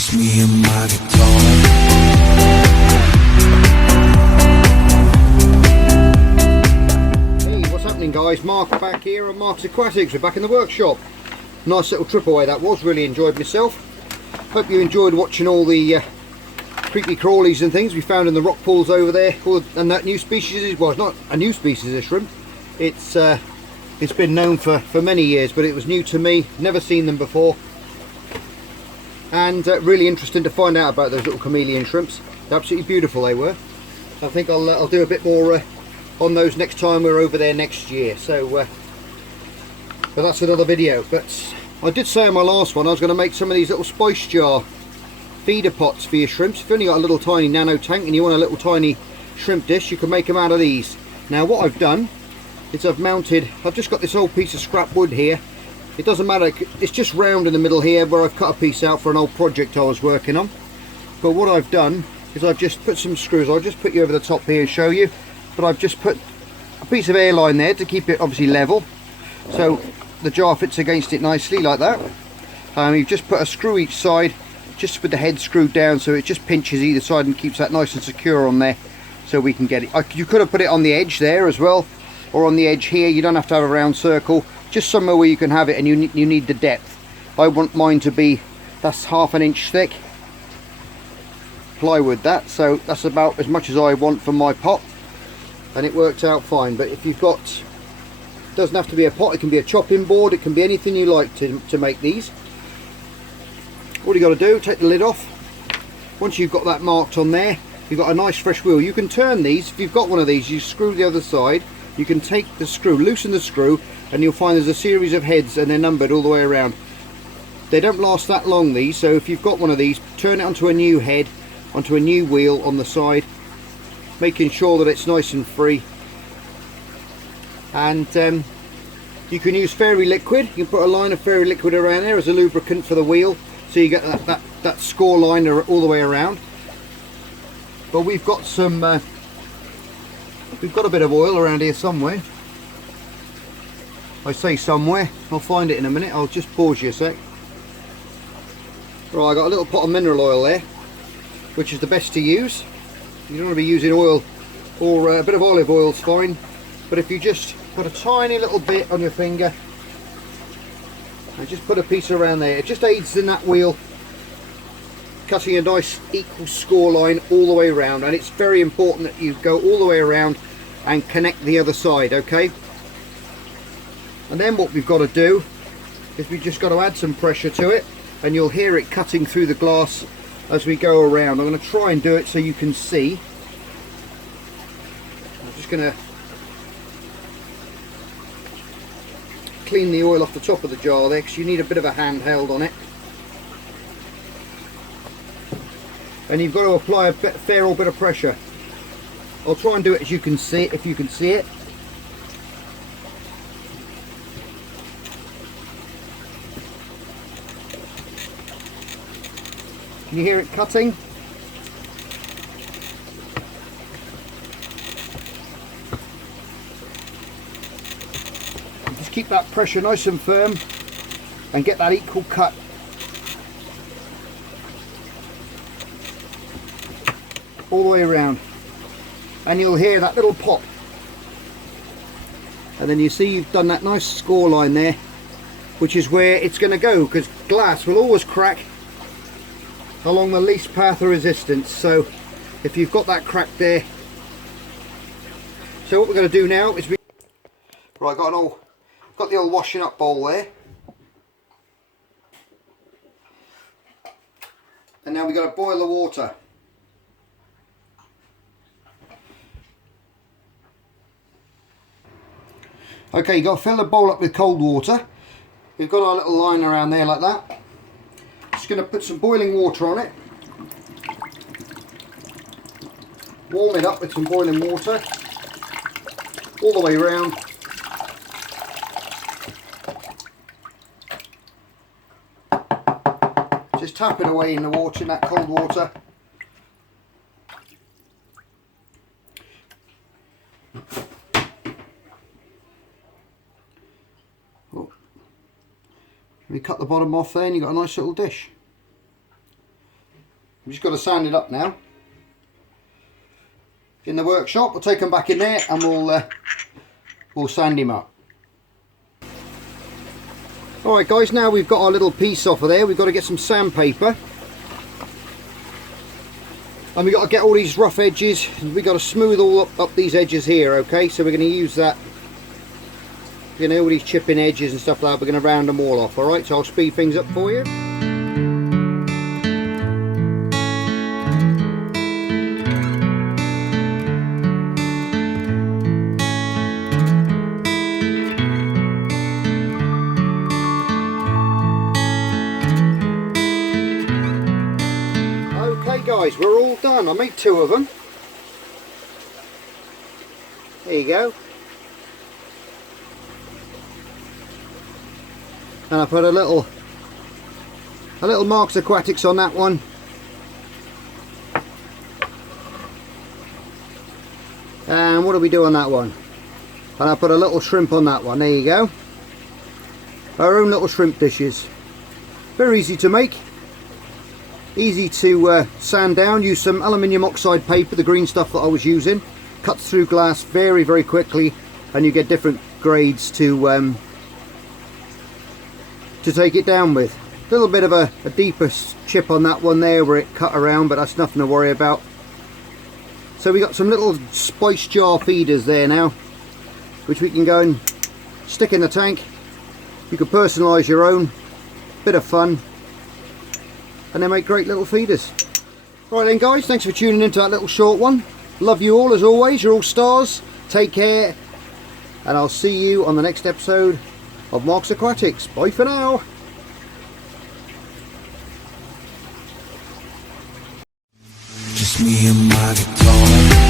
just me and my guitar. Hey, what's happening guys? Mark back here on Mark's Aquatics. We're back in the workshop. Nice little trip away that was, really enjoyed myself. Hope you enjoyed watching all the creepy crawlies and things we found in the rock pools over there. And that new species, well, it's not a new species of shrimp. It's been known for many years, but it was new to me, never seen them before. And really interesting to find out about those little chameleon shrimps. They're absolutely beautiful, they were. I think I'll do a bit more on those next time we're over there next year. So, but that's another video. But I did say on my last one I was going to make some of these little spice jar feeder pots for your shrimps. If you've only got a little tiny nano tank and you want a little tiny shrimp dish, you can make them out of these. Now what I've done is I've just got this old piece of scrap wood here. It doesn't matter, it's just round in the middle here where I've cut a piece out for an old project I was working on. But what I've done is I've just put some screws. I'll just put you over the top here and show you. But I've just put a piece of airline there to keep it obviously level, so the jar fits against it nicely like that. You've just put a screw each side, just with the head screwed down, so it just pinches either side and keeps that nice and secure on there, so we can get it. You could have put it on the edge there as well, or on the edge here. You don't have to have a round circle, just somewhere where you can have it, and you need the depth. I want mine to be, that's 1/2 inch thick plywood, so that's about as much as I want for my pot, and it worked out fine. But if you've got, it doesn't have to be a pot, it can be a chopping board, it can be anything you like to make these. All you got to do, take the lid off. Once you've got that marked on there, you've got a nice fresh wheel. You can turn these, if you've got one of these, you screw the other side, you can take the screw, loosen the screw, and you'll find there's a series of heads and they're numbered all the way around. They don't last that long, these, so if you've got one of these, turn it onto a new head, onto a new wheel on the side, making sure that it's nice and free. And you can use fairy liquid. You can put a line of fairy liquid around there as a lubricant for the wheel, so you get that score line all the way around. But we've got some we've got a bit of oil around here somewhere. I say somewhere, I'll find it in a minute. I'll just pause you a sec. Right, I got a little pot of mineral oil there, which is the best to use. You don't want to be using oil, or a bit of olive oil is fine, but if you just put a tiny little bit on your finger and just put a piece around there, it just aids in that wheel cutting a nice equal score line all the way around. And it's very important that you go all the way around and connect the other side, okay? And then what we've got to do is we've just got to add some pressure to it, and you'll hear it cutting through the glass as we go around. I'm going to try and do it so you can see. I'm just going to clean the oil off the top of the jar there, because you need a bit of a handheld on it. And you've got to apply a fair old bit of pressure. I'll try and do it as you can see it, if you can see it. Can you hear it cutting? Just keep that pressure nice and firm and get that equal cut. All the way around. And you'll hear that little pop. And then you see you've done that nice score line there, which is where it's going to go, because glass will always crack along the least path of resistance. So if you've got that crack there, so what we're going to do now is right, got the old washing up bowl there, and now we've got to boil the water. Okay, you've got to fill the bowl up with cold water. We've got our little line around there like that. Just going to put some boiling water on it. Warm it up with some boiling water all the way around. Just tap it away in the water, in that cold water. We cut the bottom off there and you've got a nice little dish. We've just got to sand it up now. In the workshop, we'll take them back in there and we'll sand him up. Alright guys, now we've got our little piece off of there, we've got to get some sandpaper. And we've got to get all these rough edges, we've got to smooth all up these edges here, okay? So we're going to use that, you know, all these chipping edges and stuff like that, we're going to round them all off, alright? So I'll speed things up for you. Guys, we're all done. I made 2 of them. There you go. And I put a little Marks Aquatics on that one. And what do we do on that one? And I put a little shrimp on that one. There you go. Our own little shrimp dishes. Very easy to make. Easy to sand down. Use some aluminium oxide paper, the green stuff that I was using. Cuts through glass very, very quickly, and you get different grades to take it down with. A little bit of a deeper chip on that one there where it cut around, but that's nothing to worry about. So we got some little spice jar feeders there now, which we can go and stick in the tank. You can personalise your own. Bit of fun. And they make great little feeders. Right then guys, thanks for tuning into that little short one. Love you all as always, you're all stars. Take care, and I'll see you on the next episode of Marks Aquatics. Bye for now. Just me and my guitar.